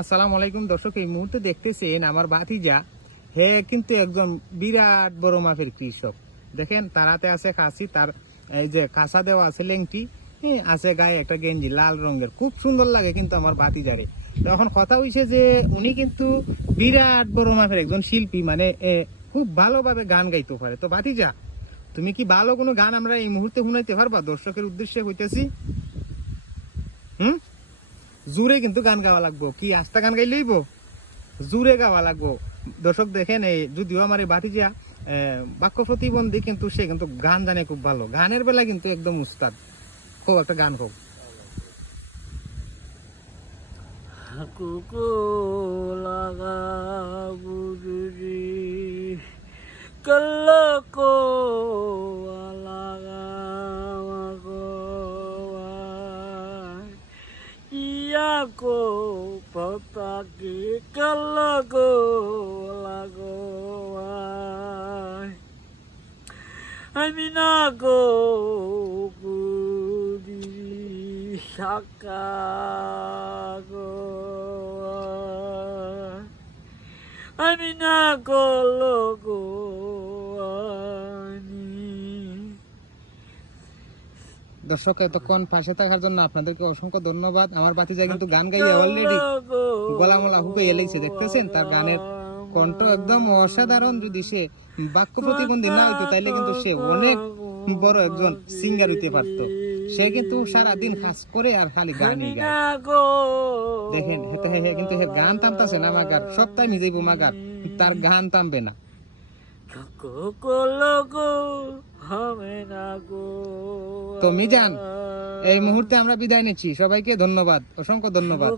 আসসালামু আলাইকুম দর্শক, এই মুহূর্তে দেখতেছেন আমার ভাতিজা। হে কিন্তু একজন বিরাট বড় মাপের কৃষক। দেখেন তার হাতে আছে খাসি, তার এই যে কাঁচা দেওয়া আছে লেংটি, আছে গায়ে একটা গেঞ্জি লাল রঙের, খুব সুন্দর লাগে কিন্তু আমার ভাতিজারে। তো এখন কথা হইছে যে উনি কিন্তু বিরাট বড় মাপের একজন শিল্পী, মানে খুব ভালোভাবে গান গাইতে পারে। তো ভাতিজা, তুমি কি ভালো কোনো গান আমরা এই মুহূর্তে শুনাইতে পারবা? দর্শকের উদ্দেশ্যে হইতেছি। জুড়ে কিন্তু গান গাওয়া লাগবো, কি আস্তা গান গাই লইব, জুড়ে গাওয়া লাগবো। দর্শক দেখেন, এই যদিও আমার এই ভাতিজা বাক্য প্রতিবন্ধী, কিন্তু সে কিন্তু গান জানে খুব ভালো, গানের বেলায় কিন্তু একদম উস্তাদ। খুব একটা গান হোক। Ko pataki kalago lago aminago budi sakago aminago logo দর্শক এতক্ষণ পাশে থাকার জন্য আপনাদেরকে অসংখ্য ধন্যবাদ। আমার ভাতিজা কিন্তু গান গাইয়ে অলরেডি গলা মলা হুকে এলেছে, দেখতেছেন তার গানের কণ্ঠ একদম অসাধারণ। যদি সে বাক্য প্রতিবন্ধী না হইতো তাইলে কিন্তু সে অনেক বড় একজন সিঙ্গার হইতে পারত। সে কিন্তু সারাদিন কাজ করে আর খালি গানই গায়। দেখেন কিন্তু সে গান থামতাছে না, মাগার সপ্তাহে নিজেই মাগার তার গান থামবে না। তো মিজান, এই মুহূর্তে আমরা বিদায় নিচ্ছি। সবাইকে ধন্যবাদ, অসংখ্য ধন্যবাদ।